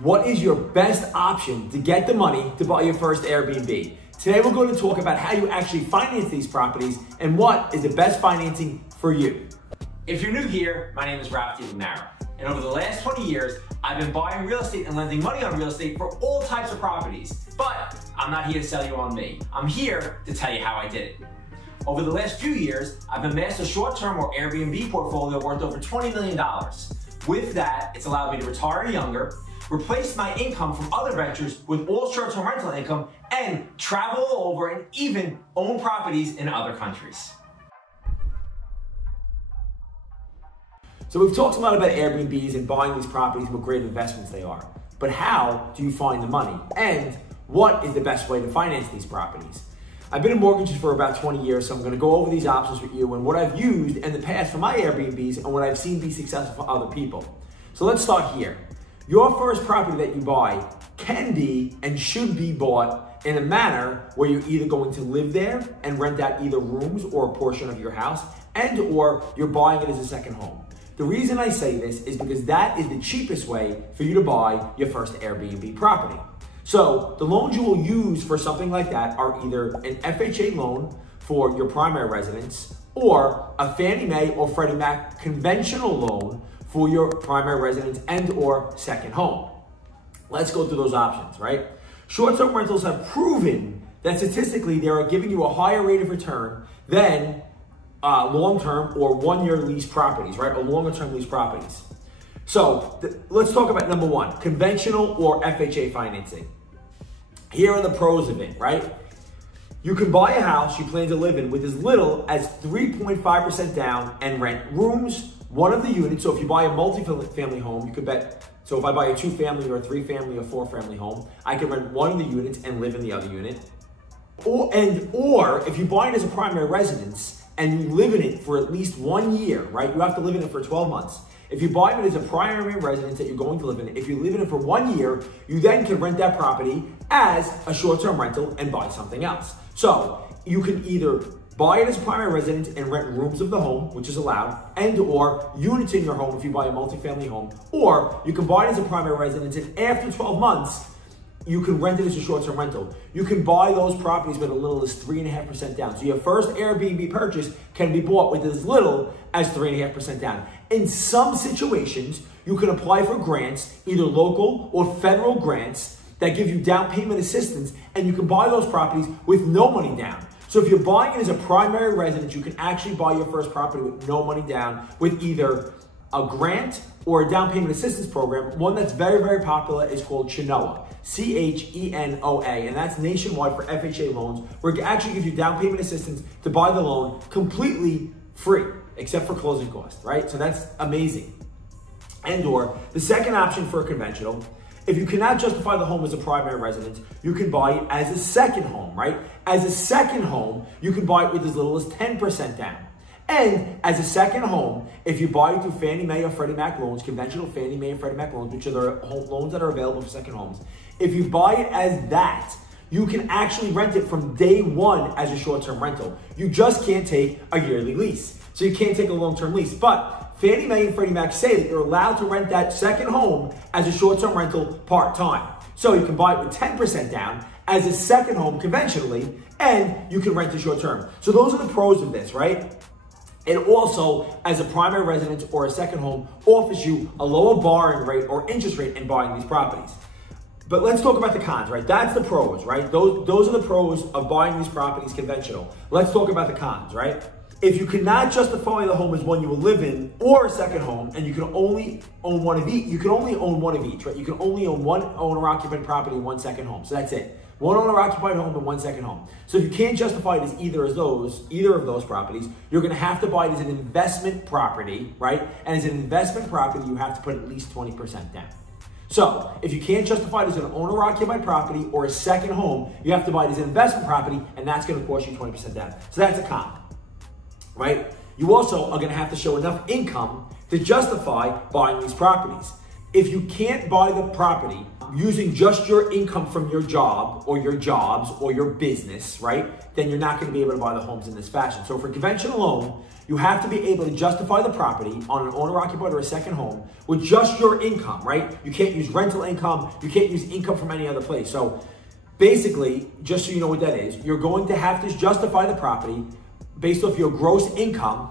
What is your best option to get the money to buy your first Airbnb? Today we're going to talk about how you actually finance these properties and what is the best financing for you. If you're new here, my name is Ralph DiMauro, and over the last 20 years, I've been buying real estate and lending money on real estate for all types of properties. But I'm not here to sell you on me. I'm here to tell you how I did it. Over the last few years, I've amassed a short-term or Airbnb portfolio worth over $20 million. With that, it's allowed me to retire younger, replace my income from other ventures with all short-term rental income, and travel all over and even own properties in other countries. So we've talked a lot about Airbnbs and buying these properties and what great investments they are. But how do you find the money? And what is the best way to finance these properties? I've been in mortgages for about 20 years, so I'm going to go over these options with you and what I've used in the past for my Airbnbs and what I've seen be successful for other people. So let's start here. Your first property that you buy can be and should be bought in a manner where you're either going to live there and rent out either rooms or a portion of your house, and or you're buying it as a second home. The reason I say this is because that is the cheapest way for you to buy your first Airbnb property. So the loans you will use for something like that are either an FHA loan for your primary residence or a Fannie Mae or Freddie Mac conventional loan for your primary residence and or second home. Let's go through those options, right? Short-term rentals have proven that statistically they are giving you a higher rate of return than long-term or one-year lease properties, right? Or longer-term lease properties. So let's talk about number one, conventional or FHA financing. Here are the pros of it, right? You can buy a house you plan to live in with as little as 3.5% down and rent rooms, one of the units. So if you buy a multi-family home, you could bet, so if I buy a 2-family or a 3-family or 4-family home, I can rent one of the units and live in the other unit. Or if you buy it as a primary residence and you live in it for at least 1 year, right? You have to live in it for 12 months. If you buy it as a primary residence that you're going to live in, if you live in it for 1 year, you then can rent that property as a short-term rental and buy something else. So you can either buy it as a primary residence and rent rooms of the home, which is allowed, and or units in your home if you buy a multifamily home, or you can buy it as a primary residence and after 12 months, you can rent it as a short-term rental. You can buy those properties with as little as 3.5% down. So your first Airbnb purchase can be bought with as little as 3.5% down. In some situations, you can apply for grants, either local or federal grants that give you down payment assistance, and you can buy those properties with no money down. So if you're buying it as a primary residence, you can actually buy your first property with no money down with either a grant or a down payment assistance program. One that's very, very popular is called Chenoa, C-H-E-N-O-A, and that's nationwide for FHA loans, where it actually gives you down payment assistance to buy the loan completely free, except for closing costs, right? So that's amazing. And or the second option for a conventional, if you cannot justify the home as a primary residence, you can buy it as a second home, right? As a second home, you can buy it with as little as 10% down. And as a second home, if you buy it through Fannie Mae or Freddie Mac loans, conventional Fannie Mae and Freddie Mac loans, which are the loans that are available for second homes, if you buy it as that, you can actually rent it from day one as a short-term rental. You just can't take a yearly lease. So you can't take a long-term lease. But Fannie Mae and Freddie Mac say that you're allowed to rent that second home as a short-term rental part-time. So you can buy it with 10% down as a second home conventionally, and you can rent it short-term. So those are the pros of this, right? It also, as a primary residence or a second home, offers you a lower borrowing rate or interest rate in buying these properties. But let's talk about the cons, right? That's the pros, right? Those are the pros of buying these properties conventional. Let's talk about the cons, right? If you cannot justify the home as one you will live in or a second home, and you can only own one of each, right? You can only own one owner-occupied property and one second home. So that's it. One owner-occupied home and one second home. So if you can't justify it as either of those properties, you're going to have to buy it as an investment property, right? And as an investment property, you have to put at least 20% down. So if you can't justify it as an owner-occupied property or a second home, you have to buy it as an investment property, and that's going to cost you 20% down. So that's a con, right? You also are going to have to show enough income to justify buying these properties. If you can't buy the property using just your income from your job or your jobs or your business, right, then you're not going to be able to buy the homes in this fashion. So for a conventional loan, you have to be able to justify the property on an owner-occupied or a second home with just your income, right? You can't use rental income. You can't use income from any other place. So basically, just so you know what that is, you're going to have to justify the property based off your gross income,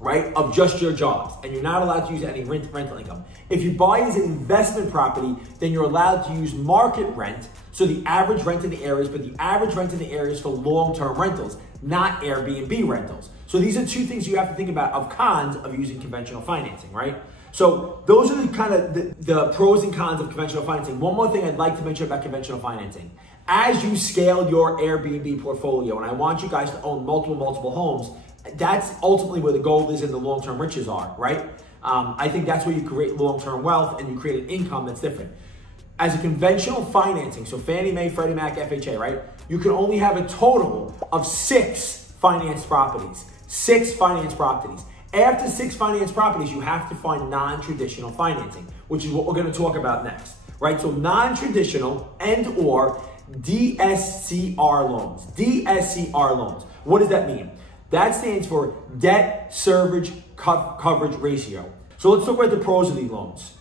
right, of just your jobs. And you're not allowed to use any rental income. If you buy it as an investment property, then you're allowed to use market rent. So the average rent in the areas, but the average rent in the areas for long-term rentals, not Airbnb rentals. So these are two things you have to think about of cons of using conventional financing, right? So those are the kind of the pros and cons of conventional financing. One more thing I'd like to mention about conventional financing. As you scale your Airbnb portfolio, and I want you guys to own multiple homes, that's ultimately where the gold is and the long-term riches are, right? I think that's where you create long-term wealth and you create an income that's different. As a conventional financing, so Fannie Mae, Freddie Mac, FHA, right? You can only have a total of 6 financed properties. 6 financed properties. After 6 financed properties, you have to find non-traditional financing, which is what we're going to talk about next, right? So non-traditional and or DSCR loans. DSCR loans. What does that mean? That stands for debt service coverage ratio. So let's talk about the pros of these loans.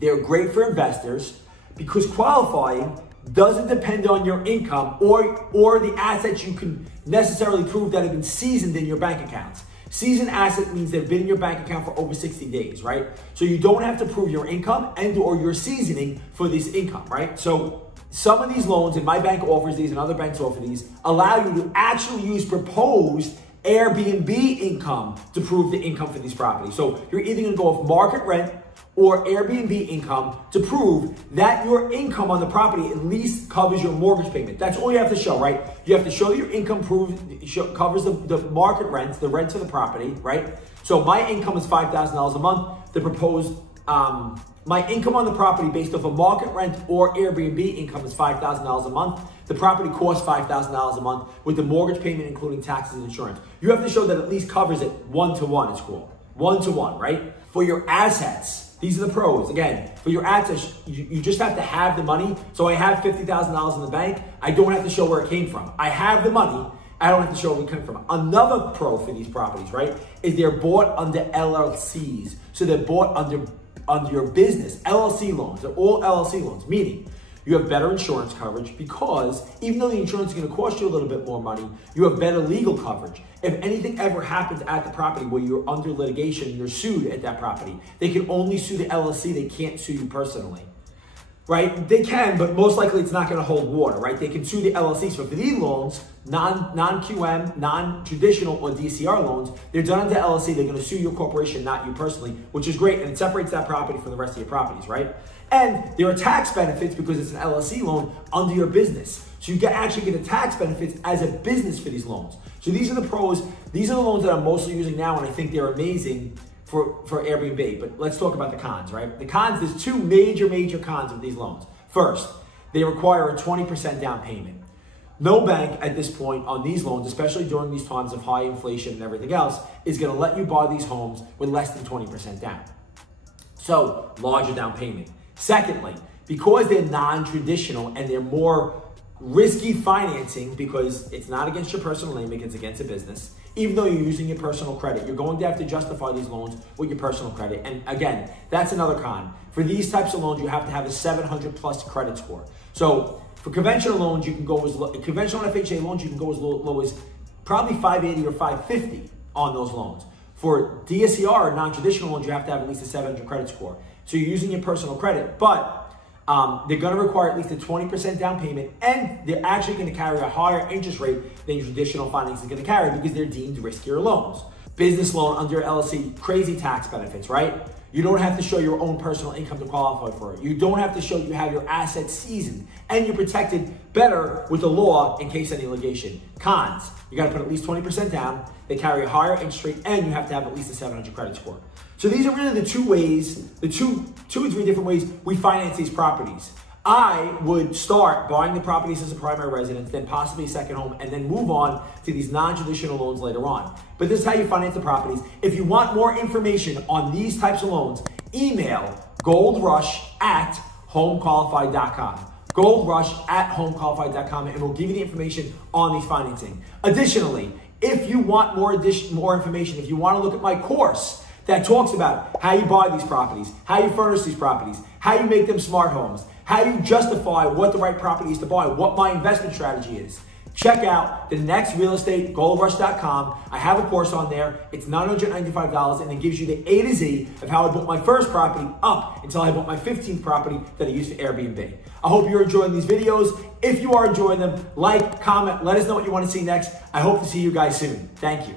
They're great for investors because qualifying doesn't depend on your income or the assets you can necessarily prove that have been seasoned in your bank accounts. Seasoned asset means they've been in your bank account for over 60 days, right? So you don't have to prove your income and or your seasoning for this income, right? So some of these loans, and my bank offers these and other banks offer these, allow you to actually use proposed Airbnb income to prove the income for these properties. So you're either going to go off market rent or Airbnb income to prove that your income on the property at least covers your mortgage payment. That's all you have to show, right? You have to show that your income covers the market rent, the rent of the property, right? So my income is $5,000 a month. The proposed, my income on the property based off of market rent or Airbnb income is $5,000 a month. The property costs $5,000 a month with the mortgage payment including taxes and insurance. You have to show that at least covers it 1-to-1, it's called. 1-to-1, right? For your assets, these are the pros. Again, for your assets, you just have to have the money. So I have $50,000 in the bank. I don't have to show where it came from. I have the money. I don't have to show where it came from. Another pro for these properties, right, is they're bought under LLCs. So they're bought under your business. LLC loans. They're all LLC loans, meaning you have better insurance coverage because even though the insurance is going to cost you a little bit more money, you have better legal coverage. If anything ever happens at the property where you're under litigation and you're sued at that property, they can only sue the LLC. They can't sue you personally, right? They can, but most likely it's not going to hold water, right? They can sue the LLC. So for these loans, non-QM, non-traditional or DCR loans, they're done under LLC. They're going to sue your corporation, not you personally, which is great. And it separates that property from the rest of your properties, right? And there are tax benefits because it's an LLC loan under your business. So you can actually get the tax benefits as a business for these loans. So these are the pros. These are the loans that I'm mostly using now, and I think they're amazing for Airbnb. But let's talk about the cons, right? The cons, there's 2 major cons of these loans. First, they require a 20% down payment. No bank at this point on these loans, especially during these times of high inflation and everything else, is going to let you buy these homes with less than 20% down. So larger down payment. Secondly, because they're non-traditional and they're more risky financing because it's not against your personal name, it's against a business. Even though you're using your personal credit, you're going to have to justify these loans with your personal credit. And again, that's another con. For these types of loans, you have to have a 700 plus credit score. So for conventional loans, you can go as low, conventional FHA loans, you can go as low as probably 580 or 550 on those loans. For DSCR, non-traditional loans, you have to have at least a 700 credit score. So you're using your personal credit, but they're going to require at least a 20% down payment, and they're actually going to carry a higher interest rate than your traditional financing is going to carry because they're deemed riskier loans. Business loan under LLC, crazy tax benefits, right? You don't have to show your own personal income to qualify for it. You don't have to show you have your assets seasoned, and you're protected better with the law in case any litigation. Cons, you got to put at least 20% down. They carry a higher interest rate, and you have to have at least a 700 credit score. So these are really the 2 ways, the two or three different ways we finance these properties. I would start buying the properties as a primary residence, then possibly a second home, and then move on to these non-traditional loans later on. But this is how you finance the properties. If you want more information on these types of loans, email goldrush@homeloans.com. homequalified.com. Gold Rush at homequalified.com, and we'll give you the information on these financing. Additionally, if you want more information, if you want to look at my course that talks about how you buy these properties, how you furnish these properties, how you make them smart homes, how you justify what the right property is to buy, what my investment strategy is, check out the next real estate, goldrush.com. I have a course on there. It's $995, and it gives you the A to Z of how I built my first property up until I bought my 15th property that I used for Airbnb. I hope you're enjoying these videos. If you are enjoying them, like, comment, let us know what you want to see next. I hope to see you guys soon. Thank you.